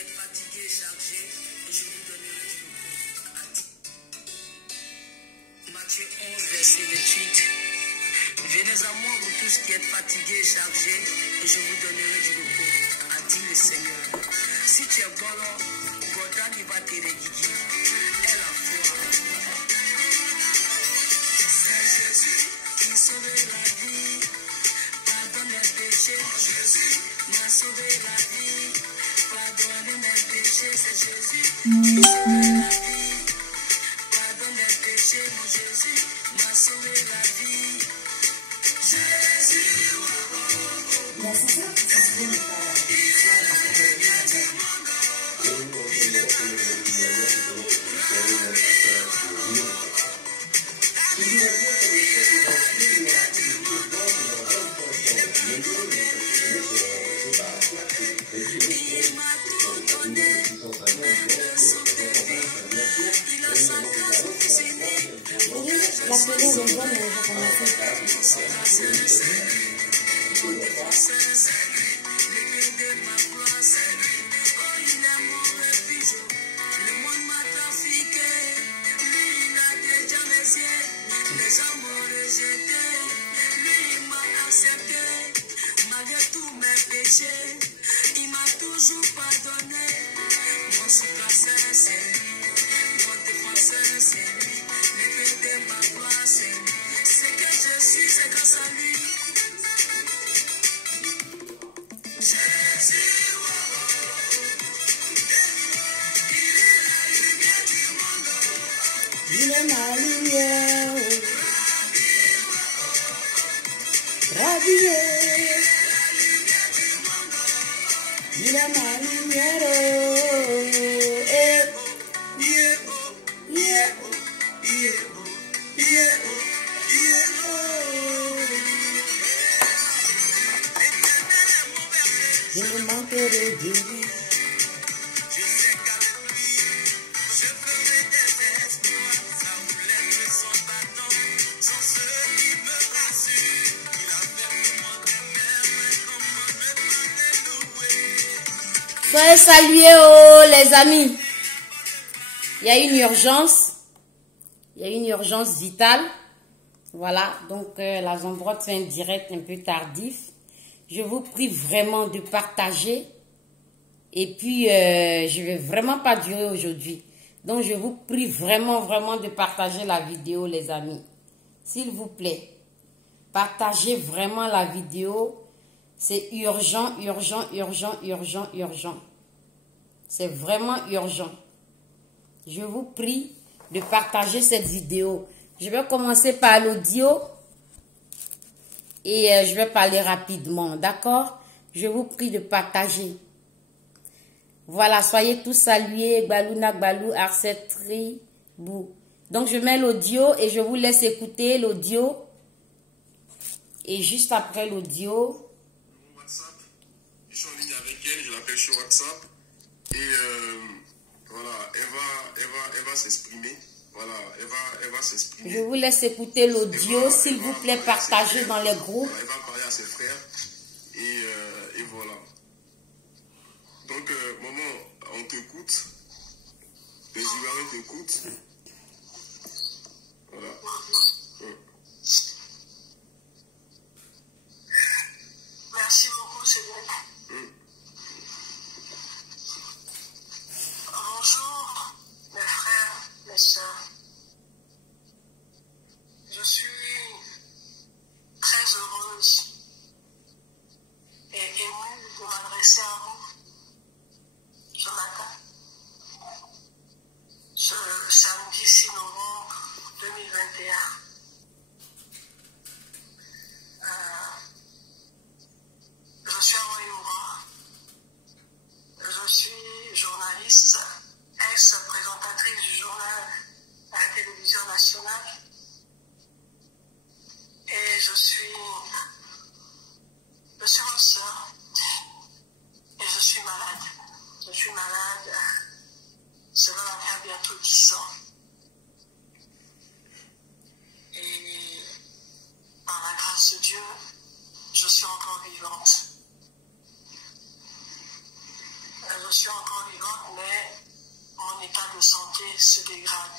êtes fatigués et chargés, et je vous donnerai du repos. Matthieu 11, verset 28. Venez à moi, vous tous qui êtes fatigués et chargés, et je vous donnerai du repos, a dit le Seigneur. Si tu es bon, Godan, il va te réguider. Et la foi. C'est Jésus qui sauve la vie. Pardonne mes péchés. Jésus m'a sauvé la vie. Pardonne mes péchés. C'est Jésus qui sauve la vie. Pardonne mes péchés. Mon Jésus m'a sauvé la vie. Jésus, oh, oh, oh. Il est ma lumière, radieux. Il est ma lumière, je ne manquerai de lui. Soyez salués, oh, les amis. Il y a une urgence. Il y a une urgence vitale. Voilà, donc la Zambrotte fait un direct un peu tardif. Je vous prie vraiment de partager. Et puis, je ne vais vraiment pas durer aujourd'hui. Donc, je vous prie vraiment, vraiment de partager la vidéo, les amis. S'il vous plaît, partagez vraiment la vidéo. C'est urgent, urgent, urgent, urgent, urgent. C'est vraiment urgent. Je vous prie de partager cette vidéo. Je vais commencer par l'audio. Et je vais parler rapidement, d'accord? Je vous prie de partager. Voilà, soyez tous salués. Gbalouna, Gbalou, Arcetri, Bou. Donc, je mets l'audio et je vous laisse écouter l'audio. Et juste après l'audio... Je suis en ligne avec elle, je l'appelle sur WhatsApp. Et voilà, elle va s'exprimer. Voilà, elle va s'exprimer. Je vous laisse écouter l'audio, s'il vous plaît, partagez dans les groupes. Voilà, elle va parler à ses frères. Et voilà. Donc, maman, on t'écoute. Les Ivoiriens t'écoutent. Voilà. Merci beaucoup, Cédric. Bonjour, mes frères, mes sœurs. Je suis très heureuse et émue de m'adresser à vous ce matin, ce samedi 6 novembre 2021. Je suis Awa. Je suis journaliste, ex-présentatrice du journal à la télévision nationale. Et je suis ma soeur. Et je suis malade. Je suis malade. Cela va faire bientôt 10 ans. Et par la grâce de Dieu, je suis encore vivante. je suis encore vivante, mais mon état de santé se dégrade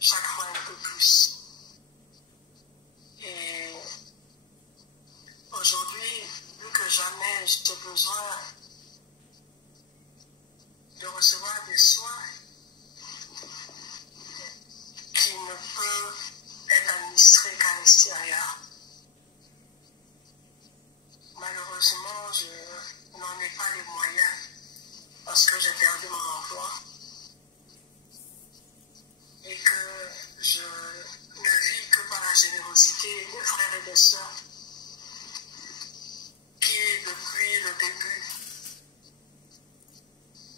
chaque fois un peu plus. Et aujourd'hui, plus que jamais, j'ai besoin de recevoir des soins qui ne peuvent être administrés qu'à l'extérieur. Malheureusement, je n'en ai pas les moyens parce que j'ai perdu mon emploi et que je ne vis que par la générosité des frères et des sœurs qui, depuis le début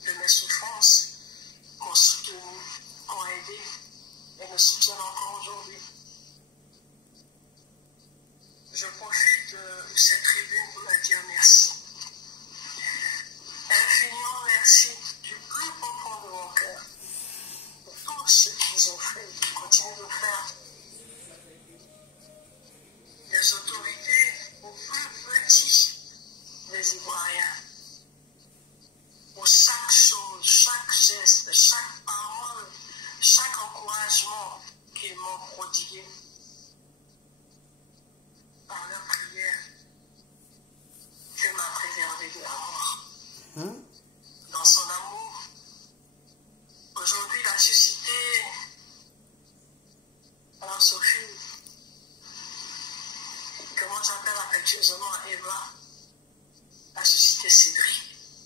de mes souffrances, m'ont soutenu, m'ont aidé et me soutiennent encore aujourd'hui. Je profite de cette tribune pour leur dire merci. Infiniment merci du plus profond de mon cœur pour tout ce qu'ils ont fait, qu'ils continuent de faire. Les autorités aux plus petits des Ivoiriens, pour chaque chose, chaque geste, chaque parole, chaque encouragement qu'ils m'ont prodigué. Par leur prière, Dieu m'a préservé de la mort. Dans son amour, aujourd'hui, il a suscité Madame Sophie, que moi j'appelle affectueusement Eva, a suscité Cédric,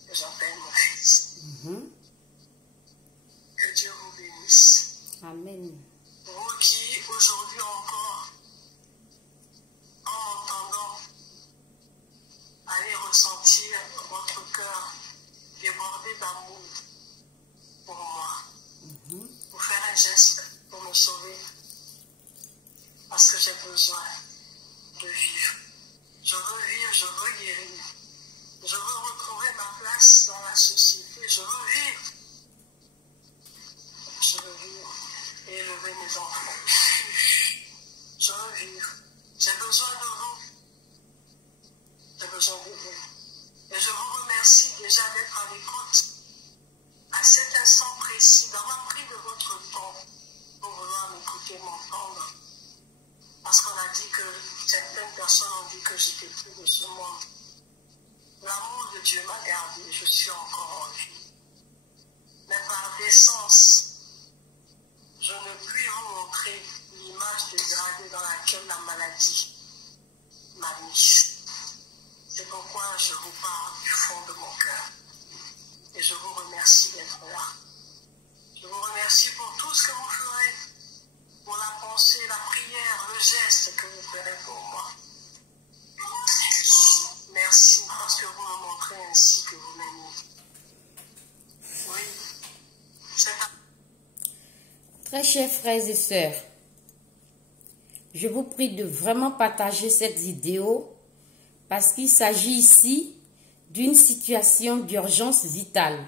que j'appelle mon fils. Que Dieu vous bénisse. Amen. Vous qui, aujourd'hui encore, en m'entendant, allez ressentir votre cœur débordé d'amour pour moi, pour faire un geste pour me sauver, parce que j'ai besoin de vivre. Je veux vivre, je veux guérir, je veux retrouver ma place dans la société, je veux vivre, et élever mes enfants. Je veux vivre. J'ai besoin de vous. J'ai besoin de vous. Et je vous remercie déjà d'être à l'écoute à cet instant précis, d'avoir pris de votre temps pour vouloir m'écouter, m'entendre. Parce qu'on a dit que certaines personnes ont dit que j'étais plus de ce monde. L'amour de Dieu m'a gardé, je suis encore en vie. Mais par décence, je ne puis vous montrer l'image dégradée dans laquelle la maladie m'a mis. C'est pourquoi je vous parle du fond de mon cœur. Et je vous remercie d'être là. Je vous remercie pour tout ce que vous ferez, pour la pensée, la prière, le geste que vous ferez pour moi. Merci parce que vous me montrez ainsi que vous m'aimez. Oui, c'est un... Très chers frères et sœurs, je vous prie de vraiment partager cette vidéo parce qu'il s'agit ici d'une situation d'urgence vitale.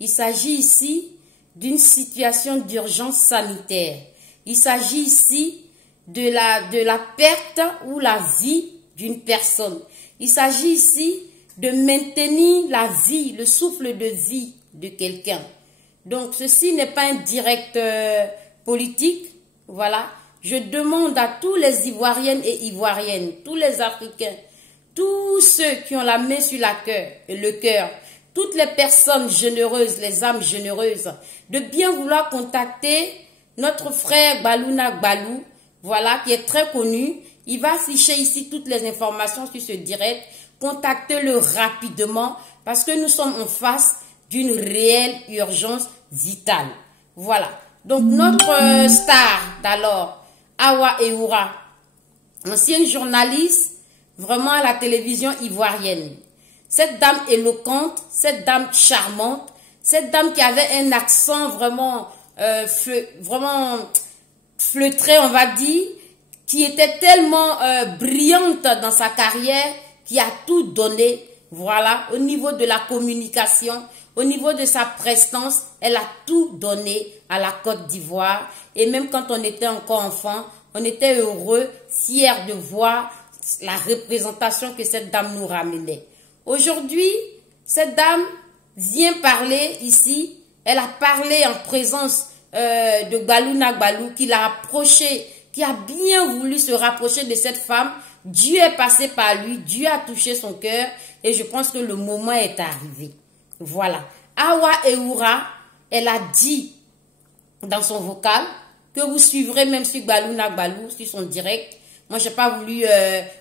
Il s'agit ici d'une situation d'urgence sanitaire. Il s'agit ici de la perte ou la vie d'une personne. Il s'agit ici de maintenir la vie, le souffle de vie de quelqu'un. Donc, ceci n'est pas un direct politique. Voilà. Je demande à tous les Ivoiriennes et Ivoiriennes, tous les Africains, tous ceux qui ont la main sur le cœur, toutes les personnes généreuses, les âmes généreuses, de bien vouloir contacter notre frère Balouna Gbalou, voilà, qui est très connu. Il va afficher ici toutes les informations sur ce direct. Contactez-le rapidement parce que nous sommes en face d'une réelle urgence vitale. Voilà. Donc, notre star d'alors, Awa Eoura, ancienne journaliste, vraiment à la télévision ivoirienne. Cette dame éloquente, cette dame charmante, cette dame qui avait un accent vraiment, vraiment feutré, on va dire, qui était tellement brillante dans sa carrière, qui a tout donné, voilà, au niveau de la communication, au niveau de sa prestance, elle a tout donné à la Côte d'Ivoire. Et même quand on était encore enfant, on était heureux, fiers de voir la représentation que cette dame nous ramenait. Aujourd'hui, Cette dame vient parler ici. Elle a parlé en présence de Gbalou Gbalou, qui l'a approché, qui a bien voulu se rapprocher de cette femme. Dieu est passé par lui, Dieu a touché son cœur et je pense que le moment est arrivé. Voilà. Awa Eoura, elle a dit dans son vocal que vous suivrez même sur Gbalou Gbalou, sur son direct. Moi, je n'ai pas voulu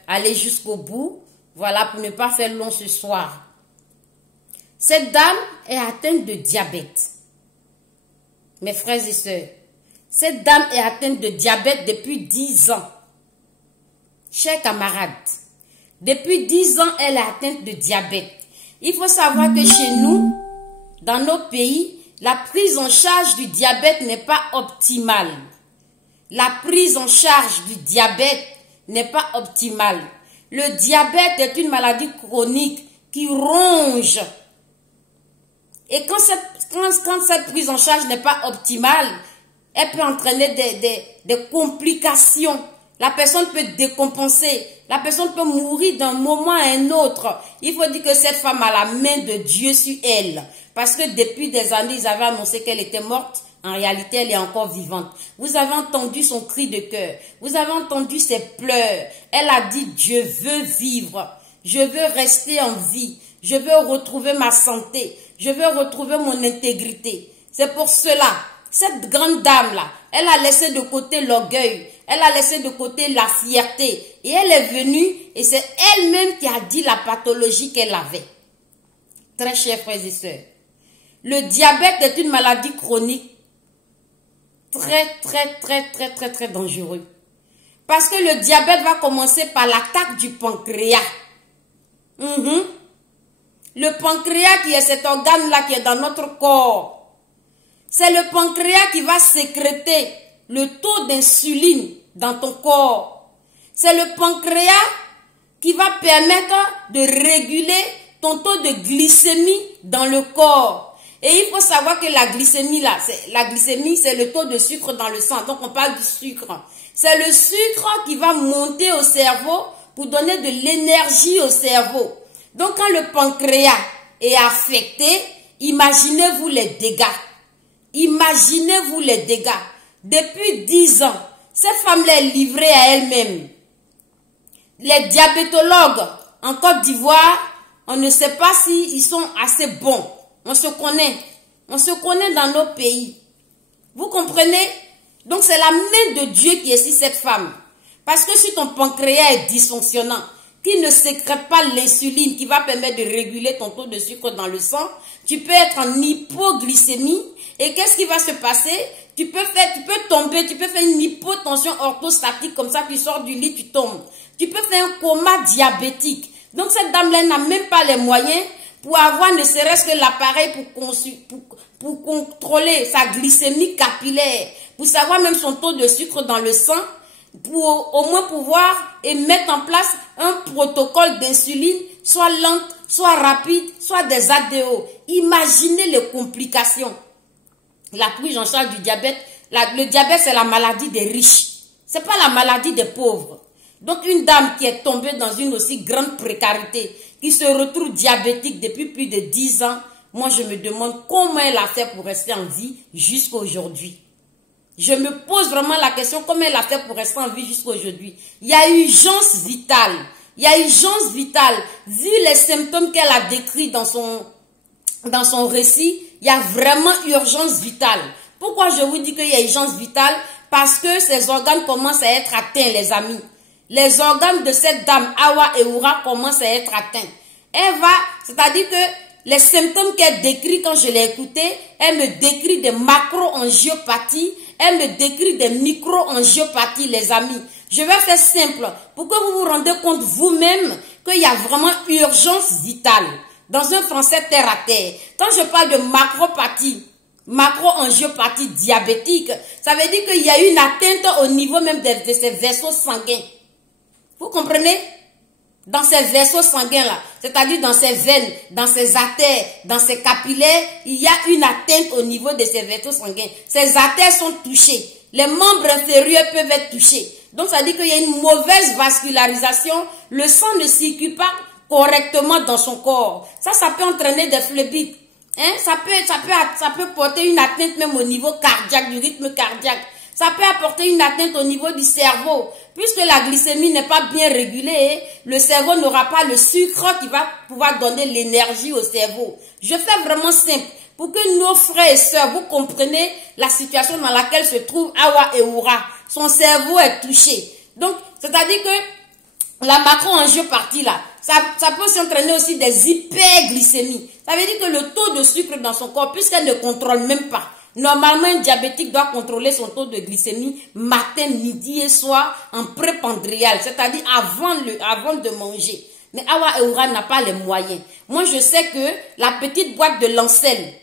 aller jusqu'au bout. Voilà, pour ne pas faire long ce soir. Cette dame est atteinte de diabète. Mes frères et sœurs, cette dame est atteinte de diabète depuis 10 ans. Chers camarades, depuis 10 ans, elle est atteinte de diabète. Il faut savoir que chez nous, dans nos pays, la prise en charge du diabète n'est pas optimale. La prise en charge du diabète n'est pas optimale. Le diabète est une maladie chronique qui ronge. Et quand cette prise en charge n'est pas optimale, elle peut entraîner des complications. La personne peut décompenser. La personne peut mourir d'un moment à un autre. Il faut dire que cette femme a la main de Dieu sur elle. Parce que depuis des années, ils avaient annoncé qu'elle était morte. En réalité, elle est encore vivante. Vous avez entendu son cri de cœur. Vous avez entendu ses pleurs. Elle a dit, je veux vivre. Je veux rester en vie. Je veux retrouver ma santé. Je veux retrouver mon intégrité. C'est pour cela, cette grande dame-là, elle a laissé de côté l'orgueil. Elle a laissé de côté la fierté. Et elle est venue et c'est elle-même qui a dit la pathologie qu'elle avait. Très chers frères et sœurs, le diabète est une maladie chronique très dangereux. Parce que le diabète va commencer par l'attaque du pancréas. Le pancréas qui est cet organe-là qui est dans notre corps. C'est le pancréas qui va sécréter le taux d'insuline dans ton corps. C'est le pancréas qui va permettre de réguler ton taux de glycémie dans le corps. Et il faut savoir que la glycémie, c'est le taux de sucre dans le sang. Donc on parle du sucre. C'est le sucre qui va monter au cerveau pour donner de l'énergie au cerveau. Donc quand le pancréas est affecté, imaginez-vous les dégâts. Imaginez-vous les dégâts. Depuis 10 ans, cette femme-là est livrée à elle-même. Les diabétologues en Côte d'Ivoire, on ne sait pas s'ils sont assez bons. On se connaît dans nos pays. Vous comprenez? Donc c'est la main de Dieu qui est sur cette femme. Parce que si ton pancréas est dysfonctionnant, qui ne sécrète pas l'insuline qui va permettre de réguler ton taux de sucre dans le sang, tu peux être en hypoglycémie. Et qu'est-ce qui va se passer? Tu peux tomber, tu peux faire une hypotension orthostatique, comme ça tu sors du lit, tu tombes. Tu peux faire un coma diabétique. Donc cette dame-là n'a même pas les moyens pour avoir ne serait-ce que l'appareil pour contrôler sa glycémie capillaire, pour savoir même son taux de sucre dans le sang, pour au moins pouvoir mettre en place un protocole d'insuline, soit lente, soit rapide, soit des ADO. Imaginez les complications. La prise en charge du diabète, le diabète c'est la maladie des riches, c'est pas la maladie des pauvres. Donc une dame qui est tombée dans une aussi grande précarité, qui se retrouve diabétique depuis plus de 10 ans, moi je me demande comment elle a fait pour rester en vie jusqu'à aujourd'hui. Je me pose vraiment la question, comment elle a fait pour rester en vie jusqu'à aujourd'hui. Il y a urgence vitale. Il y a urgence vitale. Vu les symptômes qu'elle a décrits dans son récit, il y a vraiment urgence vitale. Pourquoi je vous dis qu'il y a urgence vitale? Parce que ses organes commencent à être atteints, les amis. Les organes de cette dame, Awa Eoura, commencent à être atteints. C'est-à-dire que les symptômes qu'elle décrit quand je l'ai écoutée, elle me décrit des macro-angiopathies, elle me décrit des micro-angiopathies, les amis. Je vais faire simple, pour que vous vous rendez compte vous-même qu'il y a vraiment urgence vitale. Dans un français terre à terre, quand je parle de macro-angiopathie diabétique, ça veut dire qu'il y a une atteinte au niveau même de ces vaisseaux sanguins. Vous comprenez? Dans ces vaisseaux sanguins-là, c'est-à-dire dans ces veines, dans ces artères, dans ces capillaires, il y a une atteinte au niveau de ces vaisseaux sanguins. Ces artères sont touchées. Les membres inférieurs peuvent être touchés. Donc, ça veut dire qu'il y a une mauvaise vascularisation. Le sang ne circule pas correctement dans son corps. Ça peut entraîner des phlébites. Hein? Ça peut porter une atteinte même au niveau cardiaque, du rythme cardiaque. Ça peut apporter une atteinte au niveau du cerveau. Puisque la glycémie n'est pas bien régulée, le cerveau n'aura pas le sucre qui va pouvoir donner l'énergie au cerveau. Je fais vraiment simple. Pour que nos frères et sœurs, vous compreniez la situation dans laquelle se trouve Awa Eoura. Son cerveau est touché. Donc, c'est-à-dire que la macro-angiopathie là, ça peut s'entraîner aussi des hyperglycémies. Ça veut dire que le taux de sucre dans son corps, puisqu'elle ne contrôle même pas. Normalement, un diabétique doit contrôler son taux de glycémie matin, midi et soir en prépandrial, c'est-à-dire avant de manger. Mais Awa Eoura n'a pas les moyens. Moi, je sais que la petite boîte de Lancel,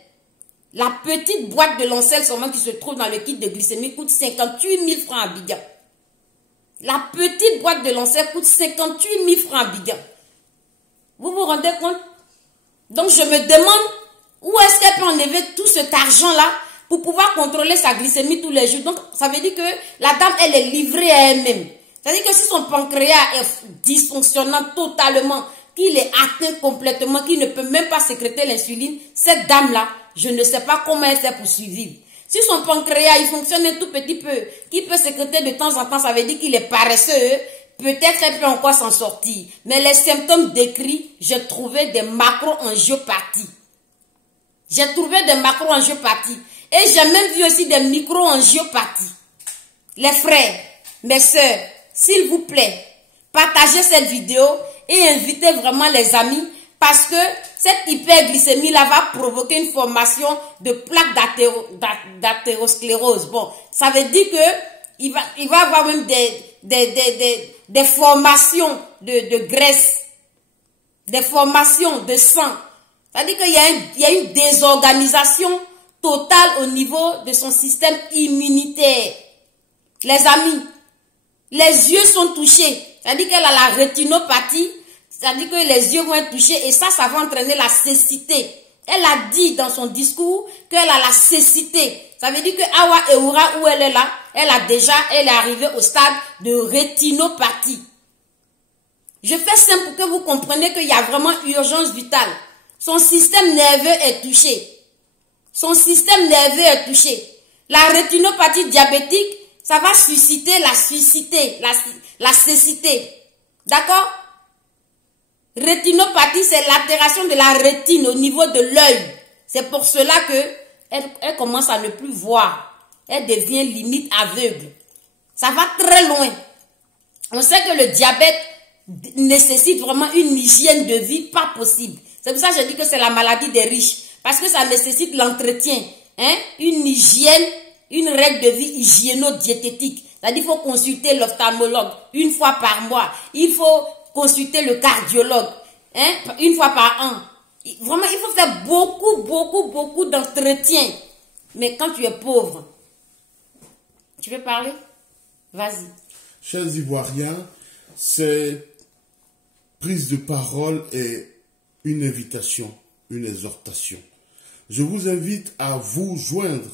seulement qui se trouve dans le kit de glycémie coûte 58 000 francs à Abidjan. La petite boîte de Lancel coûte 58 000 francs à Abidjan. Vous vous rendez compte? Donc, je me demande où est-ce qu'elle peut enlever tout cet argent-là pour pouvoir contrôler sa glycémie tous les jours. Donc, ça veut dire que la dame, elle est livrée à elle-même. C'est-à-dire que si son pancréas est dysfonctionnant totalement, qu'il est atteint complètement, qu'il ne peut même pas sécréter l'insuline, cette dame-là, je ne sais pas comment elle fait pour survivre. Si son pancréas, il fonctionne un tout petit peu, qu'il peut sécréter de temps en temps, ça veut dire qu'il est paresseux, peut-être elle peut encore s'en sortir. Mais les symptômes décrits, j'ai trouvé des macro-angiopathies. J'ai trouvé des macro-angiopathies. Et j'ai même vu aussi des micro-angiopathies. Les frères, mes sœurs, s'il vous plaît, partagez cette vidéo et invitez vraiment les amis parce que cette hyperglycémie-là va provoquer une formation de plaques d'athérosclérose. Bon, ça veut dire que il va avoir même des formations de graisse, des formations de sang. C'est-à-dire qu'il y a une désorganisation totale au niveau de son système immunitaire. Les amis, les yeux sont touchés. C'est-à-dire qu'elle a la rétinopathie. C'est-à-dire que les yeux vont être touchés et ça va entraîner la cécité. Elle a dit dans son discours qu'elle a la cécité. Ça veut dire que Awa Eoura, où elle est là, elle est arrivée au stade de rétinopathie. Je fais simple pour que vous compreniez qu'il y a vraiment urgence vitale. Son système nerveux est touché. Son système nerveux est touché. La rétinopathie diabétique, ça va susciter la cécité. D'accord? Rétinopathie, c'est l'altération de la rétine au niveau de l'œil. C'est pour cela que elle commence à ne plus voir. Elle devient limite aveugle. Ça va très loin. On sait que le diabète nécessite vraiment une hygiène de vie pas possible. C'est pour ça que je dis que c'est la maladie des riches. Parce que ça nécessite l'entretien. Hein? Une hygiène, une règle de vie hygiéno-diététique. C'est-à-dire qu'il faut consulter l'ophtalmologue une fois par mois. Il faut consulter le cardiologue une fois par an. Vraiment, il faut faire beaucoup d'entretien. Mais quand tu es pauvre, tu veux parler? Vas-y. Chers Ivoiriens, cette prise de parole est une invitation, une exhortation. Je vous invite à vous joindre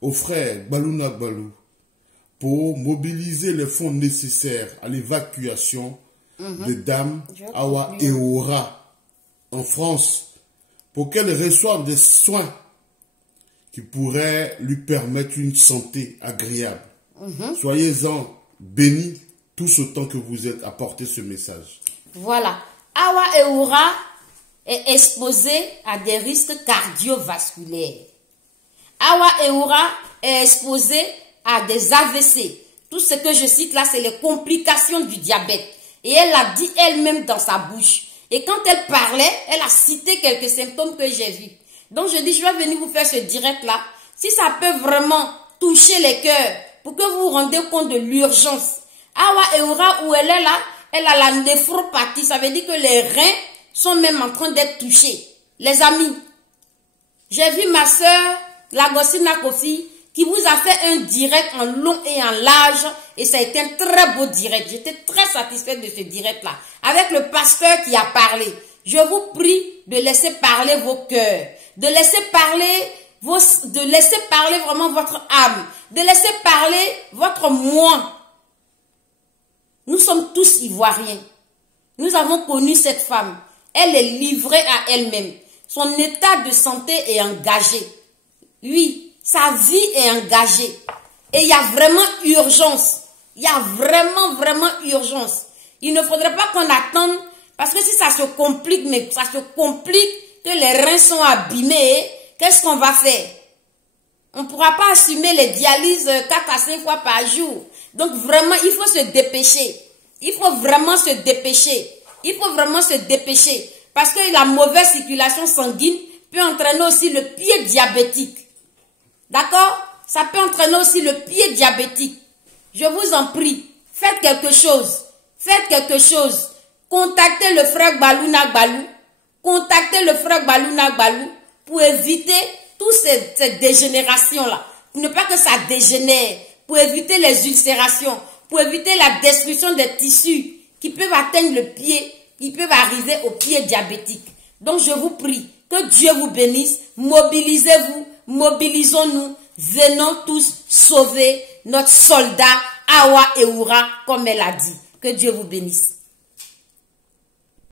aux frères Balouna Balou pour mobiliser les fonds nécessaires à l'évacuation de Dame Awa Eoura en France pour qu'elle reçoive des soins qui pourraient lui permettre une santé agréable. Soyez-en bénis tout autant que vous êtes à porter ce message. Voilà. Awa Eoura est exposée à des risques cardiovasculaires. Awa Eoura est exposée à des AVC. Tout ce que je cite là, c'est les complications du diabète. Et elle l'a dit elle-même dans sa bouche. Et quand elle parlait, elle a cité quelques symptômes que j'ai vus. Donc je dis, je vais venir vous faire ce direct-là. Si ça peut vraiment toucher les cœurs, pour que vous vous rendez compte de l'urgence. Awa Eoura, où elle est là, elle a la néphropathie. Ça veut dire que les reins sont même en train d'être touchés. Les amis, j'ai vu ma soeur, Lagosina Kofi, qui vous a fait un direct en long et en large. Et ça a été un très beau direct. J'étais très satisfaite de ce direct-là. Avec le pasteur qui a parlé. Je vous prie de laisser parler vos cœurs. De laisser parler vraiment votre âme. De laisser parler votre moi. Nous sommes tous Ivoiriens. Nous avons connu cette femme. Elle est livrée à elle-même. Son état de santé est engagé. Oui, sa vie est engagée. Et il y a vraiment urgence. Il y a vraiment urgence. Il ne faudrait pas qu'on attende, parce que si ça se complique, mais ça se complique, que les reins sont abîmés, qu'est-ce qu'on va faire? On ne pourra pas assumer les dialyses 4 à 5 fois par jour. Donc vraiment, il faut se dépêcher. Il faut vraiment se dépêcher. Il faut vraiment se dépêcher. Parce que la mauvaise circulation sanguine peut entraîner aussi le pied diabétique. D'accord? Ça peut entraîner aussi le pied diabétique. Je vous en prie, faites quelque chose. Faites quelque chose. Contactez le frère Gbalouna Gbalou. Contactez le frère Gbalouna Gbalou pour éviter toutes ces dégénérations-là. Pour ne pas que ça dégénère. Pour éviter les ulcérations. Pour éviter la destruction des tissus qui peuvent atteindre le pied. Qui peuvent arriver au pied diabétique. Donc je vous prie, que Dieu vous bénisse. Mobilisez-vous. Mobilisons-nous. Venons tous sauver notre soldat Awa Eoura, comme elle a dit. Que Dieu vous bénisse.